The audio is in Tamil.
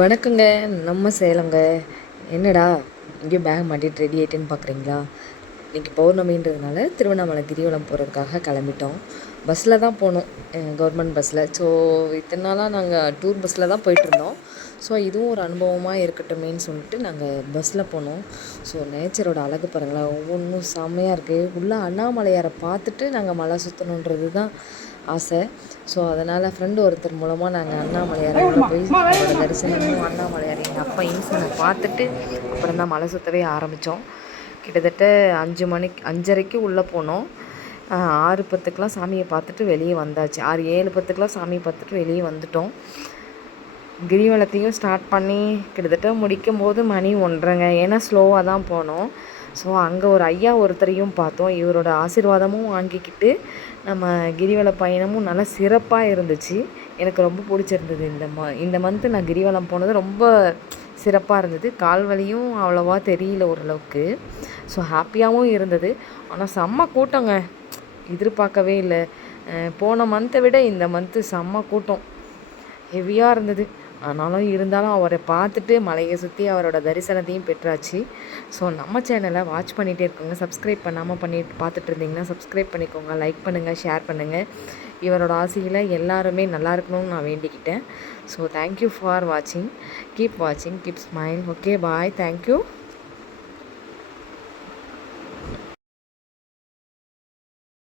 வணக்கங்க. நம்ம சேலங்க. என்னடா இங்கேயும் பேக் மாட்டிட்டு ரெடி ஆகிட்டேன்னு பார்க்குறீங்களா? இன்றைக்கி பௌர்ணமின்றதுனால திருவண்ணாமலை கிரிவலம் போகிறதுக்காக கிளம்பிட்டோம். பஸ்ஸில் தான் போனோம், கவர்மெண்ட் பஸ்ஸில். ஸோ இத்தனை நாளாக நாங்கள் டூர் பஸ்ஸில் தான் போயிட்டுருந்தோம். ஸோ இதுவும் ஒரு அனுபவமாக இருக்கட்டுமேன்னு சொல்லிட்டு நாங்கள் பஸ்ஸில் போனோம். ஸோ நேச்சரோட அழகு பாருங்களேன், ஒவ்வொன்றும் செம்மையாக இருக்குது. உள்ளே அண்ணாமலையாரை பார்த்துட்டு நாங்கள் மலை சுற்றணுன்றது தான் ஆசை. ஸோ அதனால் ஃப்ரெண்டு ஒருத்தர் மூலமாக நாங்கள் அண்ணாமலையாரை உள்ளே போய் அவரோட தரிசனமும் அண்ணாமலையார் எங்கள் அப்பா ஈசனை பார்த்துட்டு அப்புறம் தான் மலை சுற்றவே ஆரம்பித்தோம். கிட்டத்தட்ட 5:30க்கு உள்ளே போனோம். 6:10க்கெலாம் சாமியை பார்த்துட்டு வெளியே வந்தாச்சு. 7:10க்கெலாம் சாமியை பார்த்துட்டு வெளியே வந்துட்டோம். கிரிவலத்தையும் ஸ்டார்ட் பண்ணி கிட்டத்தட்ட முடிக்கும் போது மணி 1:30ங்க. ஏன்னா ஸ்லோவாக தான் போனோம். ஸோ அங்கே ஒரு ஐயா ஒருத்தரையும் பார்த்தோம். இவரோட ஆசீர்வாதமும் வாங்கிக்கிட்டு நம்ம கிரிவல பயணமும் நல்லா சிறப்பாக இருந்துச்சு. எனக்கு ரொம்ப பிடிச்சிருந்தது. இந்த மந்த்து நான் கிரிவலம் போனது ரொம்ப சிறப்பாக இருந்தது. கால் வலியும் அவ்வளோவா தெரியல ஓரளவுக்கு. ஸோ ஹாப்பியாகவும் இருந்தது. ஆனால் செம்ம கூட்டங்க, எதிர்பார்க்கவே இல்லை. போன மந்த்தை விட இந்த மந்த்து செம்ம கூட்டம் ஹெவியாக இருந்தது. ஆனாலும் இருந்தாலும் அவரை பார்த்துட்டு மலையை சுற்றி அவரோட தரிசனத்தையும் பெற்றாச்சு. ஸோ நம்ம சேனலை வாட்ச் பண்ணிகிட்டே இருக்கோங்க. சப்ஸ்கிரைப் பண்ணாமல் பார்த்துட்டு இருந்தீங்கன்னா சப்ஸ்கிரைப் பண்ணிக்கோங்க, லைக் பண்ணுங்கள், ஷேர் பண்ணுங்கள். இவரோட ஆசையில் எல்லாருமே நல்லா இருக்கணும்னு நான் வேண்டிக்கிட்டேன். ஸோ தேங்க்யூ ஃபார் வாட்சிங். கீப் வாட்சிங், கீப் ஸ்மைல். ஓகே, பாய், தேங்க்யூ.